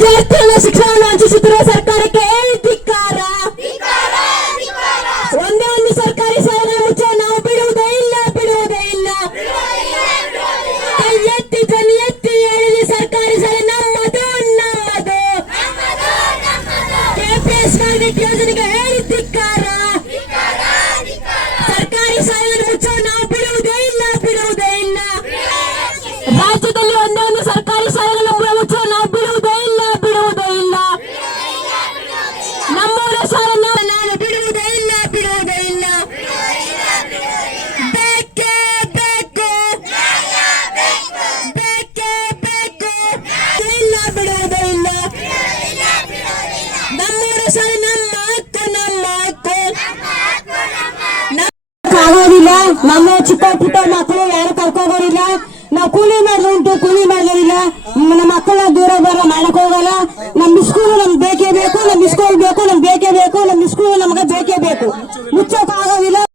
ವಿದ್ಯಾರ್ಥಿಗಳ ಶಿಕ್ಷಣವನ್ನು ವಂಚಿಸುತ್ತಿರುವ ಸರ್ಕಾರಕ್ಕೆ ಧಿಕ್ಕಾರ. ಒಂದೇ ಒಂದು ಸರ್ಕಾರಿ ಶಾಲೆ ಮುಚ್ಚ ನಾವು ಬಿಡುವುದೇ ಇಲ್ಲ, ಬಿಡುವುದೇ ಇಲ್ಲ. ಕೈ ಎತ್ತಿ ಧ್ವನಿ ಎತ್ತಿ ಹೇಳಿದ ಸರ್ಕಾರಿ ಶಾಲೆ ನಮ್ಮದು, ನಮ್ಮದು. ಕೆಪಿಎಸ್ ಯೋಜನೆಗೆ ಹೇಳಿ ಧಿಕ್ಕಾರ. ಸರ್ಕಾರಿ ಶಾಲೆಯನ್ನು ಮುಚ್ಚ ನಾವು ಬಿಡುವುದೇ ಇಲ್ಲ, ಬಿಡುವುದೇ ಇಲ್ಲ. ರಾಜ್ಯದಲ್ಲಿ ಒಂದೇ ಒಂದು ಸರ್ಕಾರಿ ಶಾಲೆಗಳನ್ನು ಮುಚ್ಚ ನಾವು ಬಿಡುವುದೇ ಇಲ್ಲ, ಬಿಡುವುದೇ ಇಲ್ಲ. ನಮ್ಮೂರ ಶಾಲೆಯನ್ನು ನಾನು ಬಿಡುವುದೇ ಇಲ್ಲ, ಬಿಡುವುದೇ ಇಲ್ಲ. ಬೇಕೇ ಬೇಕು, ಬೇಕೇ ಬೇಕು, ಇಲ್ಲ ಬಿಡುವುದೇ ಇಲ್ಲ. ನಮ್ಮೂರ ಶಾಲೆ ನಮ್ಮ ಹಕ್ಕು, ನಮ್ಮ ಹಕ್ಕು. ಆಗೋದಿಲ್ಲ. ನಮ್ಮ ಚಿಕ್ಕ ಪುಟ್ಟ ಮಕ್ಕಳು ಯಾರು ಕರ್ಕೋಗೋದಿಲ್ಲ. ನಾವು ಕೂಲಿ ಮಾಡಿದ್ರು ಕೂಲಿ ಮಾಡಿಲ್ಲ. ನಮ್ಮ ಮಕ್ಕಳನ್ನ ದೂರ ಬರ ಮಾಡಕ್ ಹೋಗಲ್ಲ. ನಮ್ಮ ಸ್ಕೂಲ್ ನಮ್ಗೆ ಬೇಕೇ ಬೇಕು, ನಮ್ಮ ಸ್ಕೂಲ್ ಬೇಕು, ನಮ್ಗೆ ಬೇಕೇ ಬೇಕು, ನಮ್ಮ ಸ್ಕೂಲ್ ನಮ್ಗೆ ಬೇಕೇ ಬೇಕು. ಮುಚ್ಚಕ್ ಆಗೋದಿಲ್ಲ.